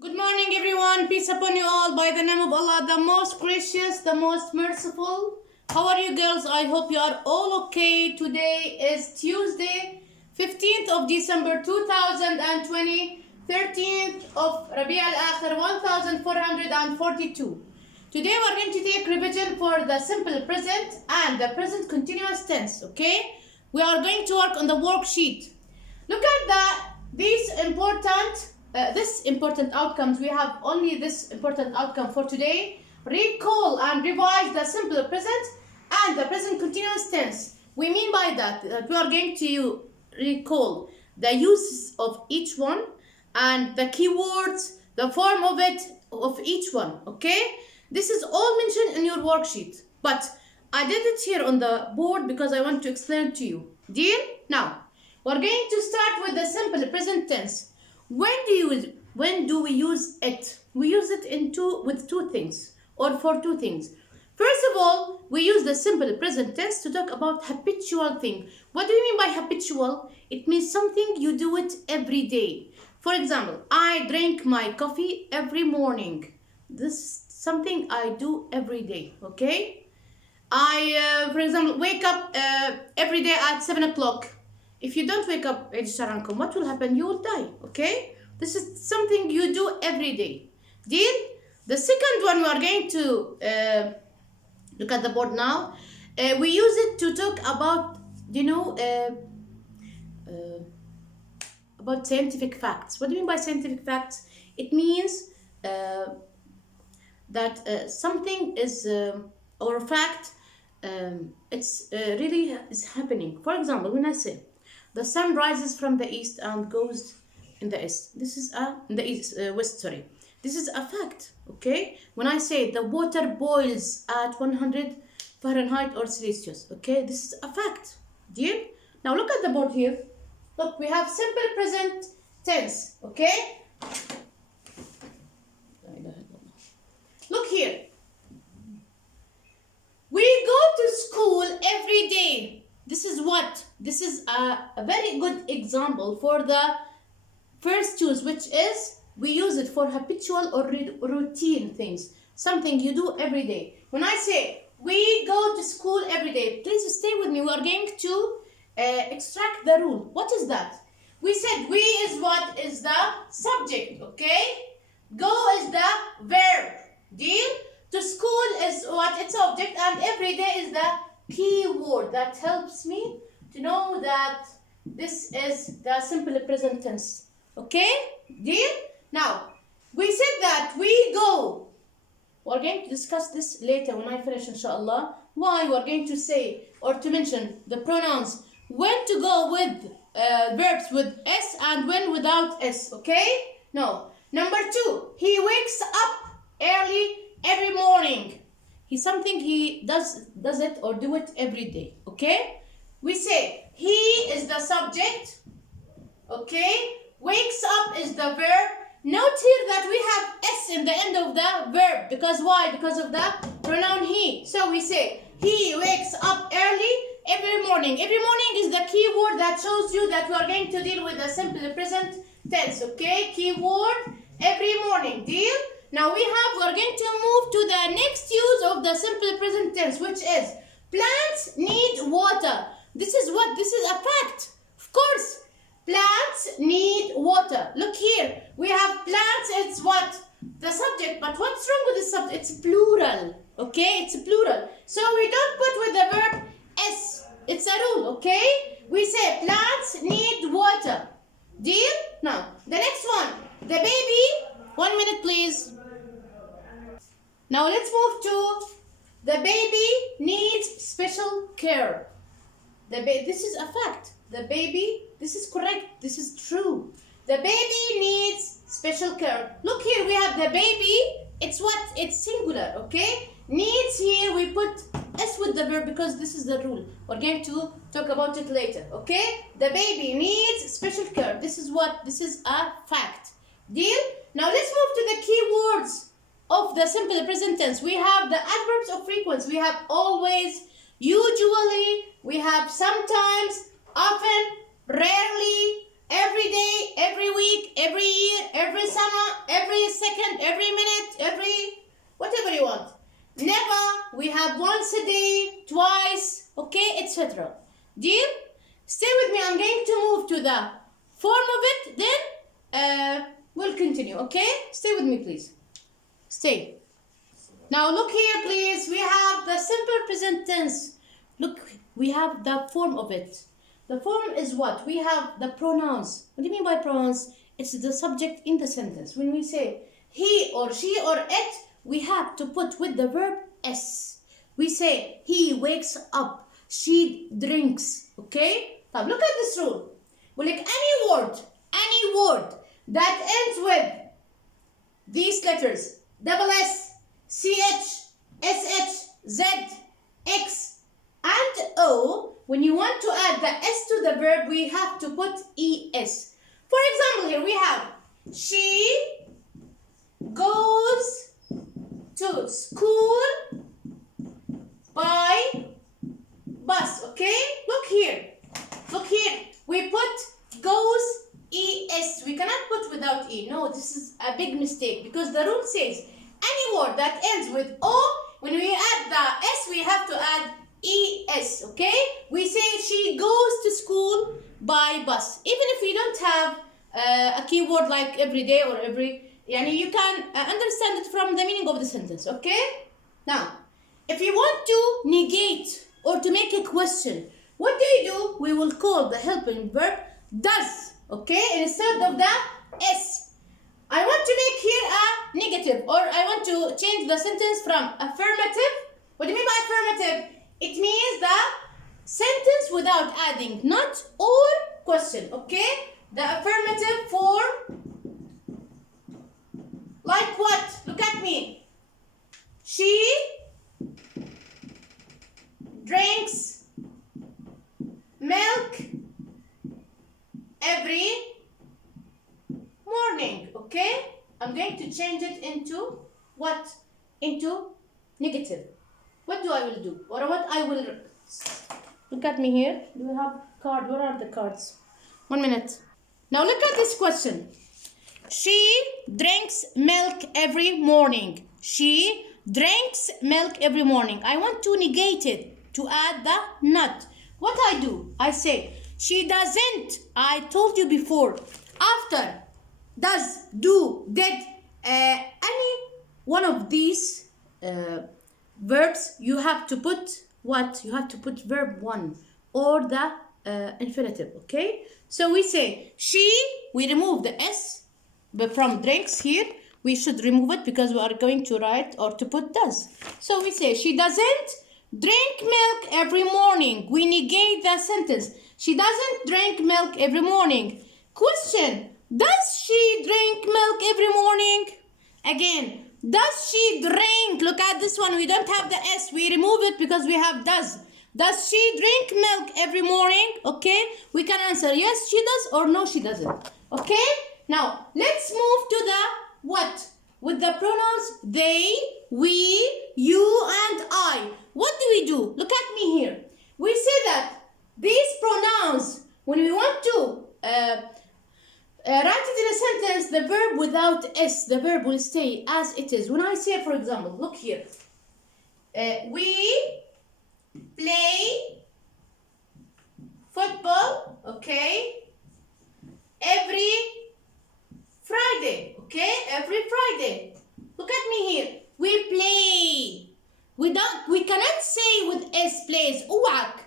Good morning, everyone. Peace upon you all by the name of Allah, the most gracious, the most merciful. How are you, girls? I hope you are all okay. Today is Tuesday, 15th of December 2020, 13th of Rabi al-Akhir 1442. Today we are going to take revision for the simple present and the present continuous tense, okay? We are going to work on the worksheet. Look at these important outcomes. We have only this important outcome for today. Recall and revise the simple present and the present continuous tense. We mean by that we are going to recall the uses of each one and the keywords, the form of it, of each one, okay? This is all mentioned in your worksheet, but I did it here on the board because I want to explain it to you. Deal? Now, we're going to start with the simple present tense. When do we use it? We use it with two things or for two things. First of all, we use the simple present tense to talk about habitual thing. What do you mean by habitual? It means something you do it every day. For example, I drink my coffee every morning. This is something I do every day, okay? I, for example, wake up every day at 7 o'clock. If you don't wake up, what will happen? You will die, okay? This is something you do every day. Deal? The second one, we are going to look at the board now. We use it to talk about, about scientific facts. What do you mean by scientific facts? It means that something is, or a fact, it's really is happening. For example, when I say, the sun rises from the east and goes in the east. This is west, sorry. This is a fact, okay? When I say the water boils at 100 Fahrenheit or Celsius, okay? This is a fact. Deal? Now look at the board here. Look, we have simple present tense, okay? Look here. We go to school every day. This is what? This is a very good example for the first choose, which is we use it for habitual or routine things. Something you do every day. When I say we go to school every day, please stay with me. We are going to extract the rule. What is that? We said we is what is the subject, okay? Go is the verb. Deal? To school is what its object, and every day is the key word that helps me to know that this is the simple present tense. Okay? Deal? Now, we said that we go. We're going to discuss this later when I finish, inshallah. Why we're going to say or to mention the pronouns. When to go with verbs with S and when without S. Okay? No. Number 2, he wakes up early every morning. He's something he does it or do it every day. Okay? We say he is the subject. Okay? Wakes up is the verb. Note here that we have S in the end of the verb. Because why? Because of the pronoun he. So we say he wakes up early every morning. Every morning is the key word that shows you that we are going to deal with the simple present tense. Okay? Key word every morning. Deal? Now we are going to move to the next use of the simple present tense, which is plants need water. This is what? This is a fact. Of course, plants need water. Look here. We have plants, it's what? The subject. But what's wrong with the subject? It's plural. Okay? It's plural. So we don't put with the verb S. It's a rule. Okay? We say plants need water. Deal? Now, the next one. The baby. 1 minute, please. Now let's move to the baby needs special care. This is a fact. The baby, this is correct. This is true. The baby needs special care. Look here, we have the baby. It's what? It's singular, okay? Needs here, we put S with the verb because this is the rule. We're going to talk about it later, okay? The baby needs special care. This is what? This is a fact. Deal? Now let's move to the key words of the simple present tense. We have the adverbs of frequency. We have always, usually, we have sometimes, often, rarely, every day, every week, every year, every summer, every second, every minute, every whatever you want. Never, we have once a day, twice, okay, etc. Deal? Stay with me. I'm going to move to the form of it, then we'll continue, okay? Stay with me, please. Stay. Now look here, please. We have the simple present tense. Look, we have the form of it. The form is what? We have the pronouns. What do you mean by pronouns? It's the subject in the sentence. When we say he or she or it, we have to put with the verb s. We say he wakes up, she drinks, okay? Now look at this rule. Well, like any word that ends with these letters, double S, CH, SH, Z, X, and O, when you want to add the S to the verb, we have to put ES. For example, here we have, she goes to school by bus, okay? Look here. We put goes ES. We cannot put without E. No, this is a big mistake because the rule says any word that ends with O, when we add the S, we have to add ES, okay? We say she goes to school by bus. Even if we don't have a keyword like every day or every, you can understand it from the meaning of the sentence, okay? Now, if you want to negate or to make a question, what do? We will call the helping verb does, okay? Instead of the S. I want to make here a negative, or I want to change the sentence from affirmative. What do you mean by affirmative? It means the sentence without adding not or question, okay? The affirmative form, like what? Look at me. She drinks milk every morning, okay? I'm going to change it into what? Into negative. What do I will do? Or what I will... Look at me here. Do we have card? Where are the cards? 1 minute. Now look at this question. She drinks milk every morning. She drinks milk every morning. I want to negate it, to add the not. What I do? I say, she doesn't. I told you before. After does, do, did, any one of these verbs, you have to put what? You have to put verb 1 or the infinitive, okay? So we say she, we remove the S, but from drinks here, we should remove it because we are going to write or to put does. So we say she doesn't drink milk every morning. We negate the sentence. She doesn't drink milk every morning. Question, does she drink milk every morning? Again, does she drink? Look at this one. We don't have the S. We remove it because we have does. Does she drink milk every morning? Okay. We can answer yes, she does, or no, she doesn't. Okay. Now, let's move to the what? With the pronouns they, we, you, and I. What do? Look at me here. We say that these pronouns, when we want to write it in a sentence, the verb without S, the verb will stay as it is. When I say, for example, look here. We play football, okay, every Friday, okay, every Friday. Look at me here. We play. We cannot say with S plays. Uwak.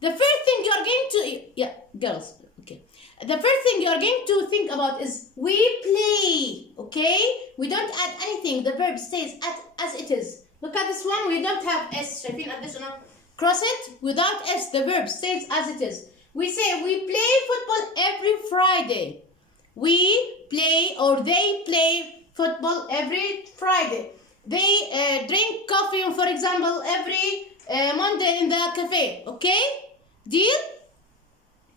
The first thing you are going to, girls, okay. The first thing you are going to think about is we play, okay? We don't add anything. The verb stays as it is. Look at this one. We don't have S. شايفين additional. Cross it. Without S, the verb stays as it is. We say we play football every Friday. We play or they play football every Friday. They drink coffee, for example, every Monday in the cafe. Okay? Deal?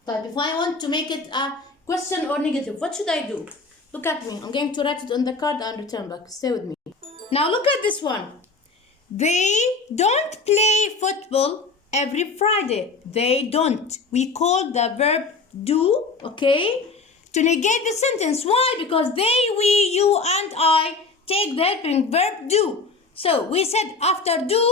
But if I want to make it a question or negative, what should I do? Look at me. I'm going to write it on the card and return back. Stay with me. Now look at this one. They don't play football every Friday. They don't. We call the verb do, okay? To negate the sentence. Why? Because they, we, you, and I take the helping verb do. So we said after do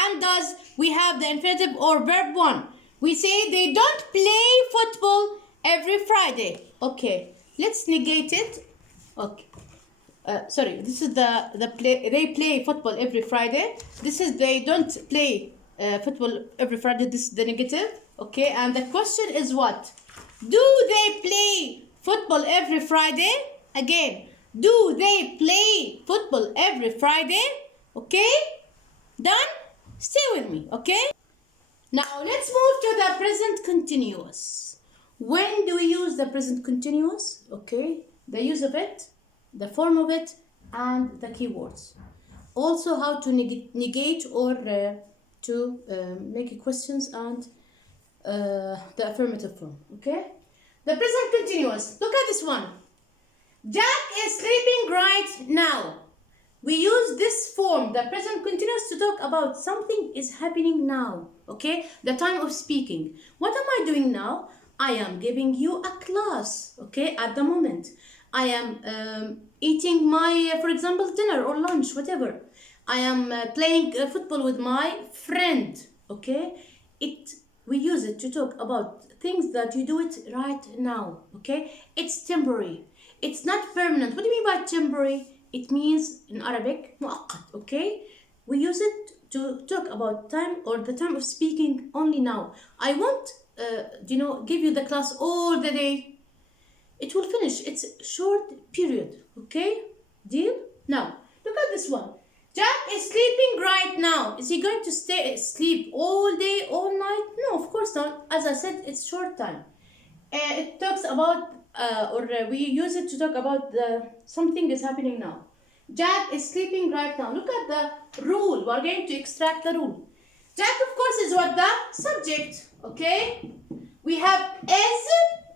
and does, we have the infinitive or verb 1. We say they don't play football every Friday. Okay, let's negate it. Okay. Sorry, this is the play. They play football every Friday. This is they don't play football every Friday. This is the negative. Okay, and the question is what? Do they play football every Friday? Again, do they play football every Friday? Okay, done. Stay with me. Okay. Now let's move to the present continuous. When do we use the present continuous? Okay, the use of it, the form of it, and the keywords. Also how to negate or to make questions and the affirmative form. Okay, the present continuous. Look at this one. Jack is sleeping right now. We use this form, the present continuous, to talk about something is happening now. Okay, the time of speaking. What am I doing now? I am giving you a class. Okay, at the moment I am eating my, for example, dinner or lunch, whatever. I am playing football with my friend. Okay, we use it to talk about things that you do it right now. Okay, it's temporary. It's not permanent. What do you mean by temporary? It means in Arabic مؤقت. Okay, we use it to talk about time or the time of speaking only now. I won't give you the class all the day. It will finish. It's a short period. Okay, deal? Now look at this one. Jack is sleeping right now. Is he going to stay sleep all day, all night? No, of course not. As I said, it's short time. It talks about we use it to talk about something is happening now. Jack is sleeping right now. Look at the rule. We are going to extract the rule. Jack, of course, is what? The subject. Okay. We have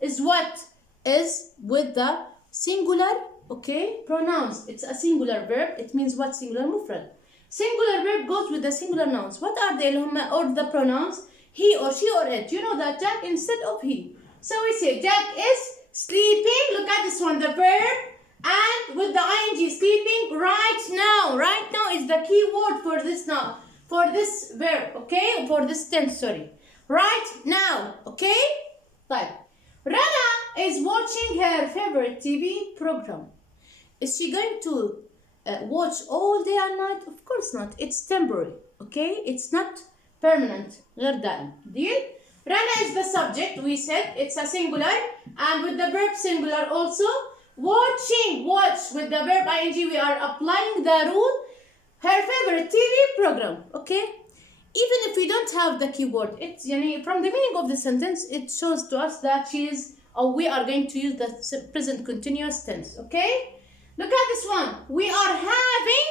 is what? Is with the singular. Okay. Pronouns. It's a singular verb. It means what? Singular mufrad. Singular verb goes with the singular nouns. What are they? Or the pronouns? He or she or it. You know that Jack instead of he. So we say Jack is sleeping. Look at this one, the verb, and with the ing, sleeping right now. Right now is the key word for this now, for this verb, okay? For this tense, sorry. Right now, okay? Right. Rana is watching her favorite TV program. Is she going to watch all day and night? Of course not. It's temporary, okay? It's not permanent. غير دائم. Deal? Rana is the subject, we said, it's a singular, and with the verb singular also. Watching, watch, with the verb ing, we are applying the rule. Her favorite TV program, okay? Even if we don't have the keyword, it's from the meaning of the sentence, it shows to us that we are going to use the present continuous tense, okay? Look at this one. We are having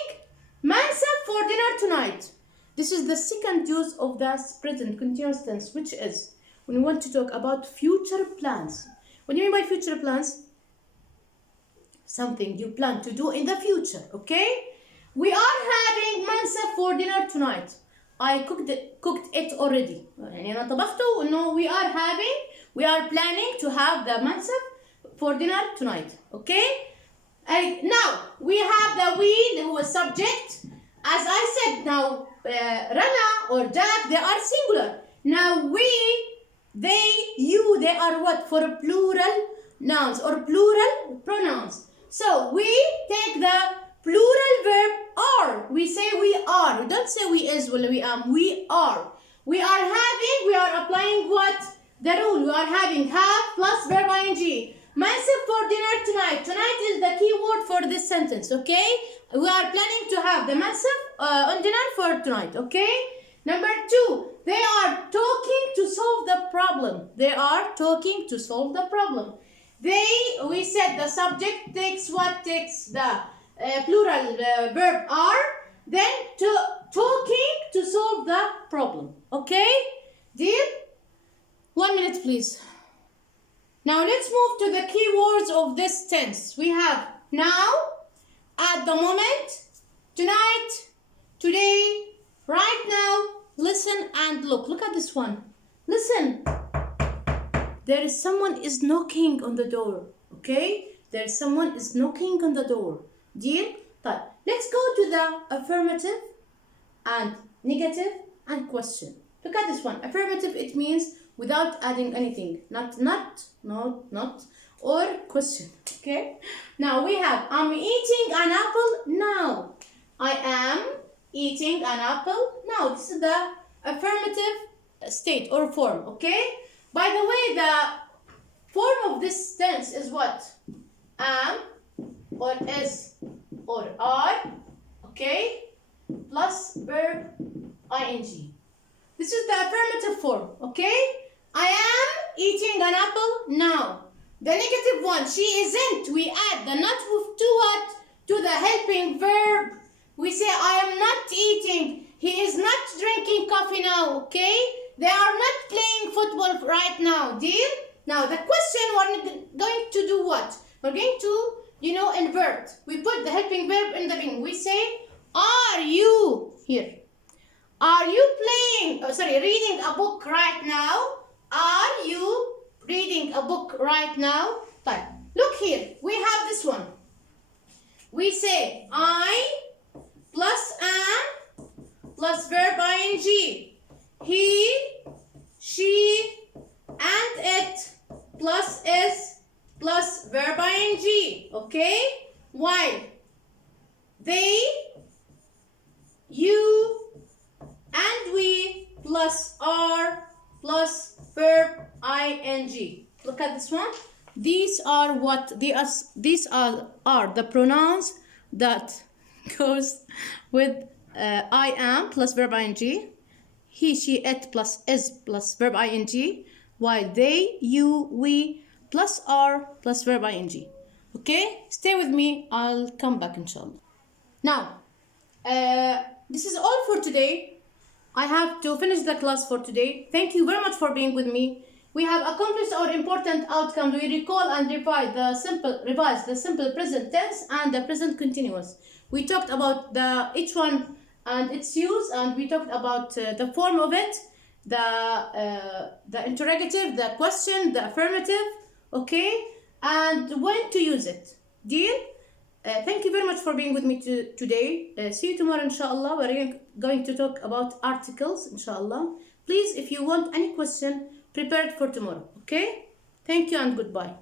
mansab for dinner tonight. This is the second use of the present continuous tense, which is when we want to talk about future plans. What do you mean by future plans? Something you plan to do in the future, okay? We are having mansab for dinner tonight. I cooked it already. أنا طبخته. No, we are planning to have the mansab for dinner tonight, okay? Now we have the we who is subject. As I said, now Rana or Jack, they are singular. Now we, they, you, they are what? For plural nouns or plural pronouns. So we take the plural verb are. We say we are. We don't say we is or we am. We are. We are having, we are applying what? The rule. We are having have plus verb ing. Mansab for dinner tonight. Tonight is the key word for this sentence, okay? We are planning to have the mansab on dinner for tonight, okay? Number 2, they are talking to solve the problem. They are talking to solve the problem. We said the subject takes what? Takes the plural verb are, then talking to solve the problem, okay? Deal? 1 minute, please. Now let's move to the key words of this tense. We have now, at the moment, tonight, today, right now, listen and look. Look at this one. Listen. There is someone is knocking on the door. Okay? There is someone is knocking on the door. Deal? طيب, let's go to the affirmative and negative and question. Look at this one. Affirmative, it means without adding anything. Not, or question. Okay? Now we have, I'm eating an apple now. I am eating an apple now. This is the affirmative state or form. Okay? By the way, the form of this tense is what? Am or is or are. Okay? Plus verb ing. This is the affirmative form, okay? I am eating an apple now. The negative one, she isn't. We add the not to what? To the helping verb. We say, I am not eating. He is not drinking coffee now, okay? They are not playing football right now, deal? Now, the question, we're going to do what? We're going to, invert. We put the helping verb in the beginning. We say, are you, here, are you reading a book right now? Are you reading a book right now? Right. Look here, we have this one. We say, I plus am plus verb ing. He, she, and it plus is plus verb ing. Okay? While they, you, and we plus are plus verb ing. Look at this one. These are the pronouns that goes with I am plus verb ing, he, she, it plus is plus verb ing, while they, you, we plus are plus verb ing. Okay? Stay with me. I'll come back inshallah. Now, this is all for today. I have to finish the class for today. Thank you very much for being with me. We have accomplished our important outcomes. We recall and revise the simple present tense and the present continuous. We talked about each one and its use, and we talked about the form of it, the interrogative, the question, the affirmative, okay, and when to use it. Deal? Thank you very much for being with me today. See you tomorrow, inshallah. We're going to talk about articles, inshallah. Please, if you want any question, prepare it for tomorrow. Okay? Thank you and goodbye.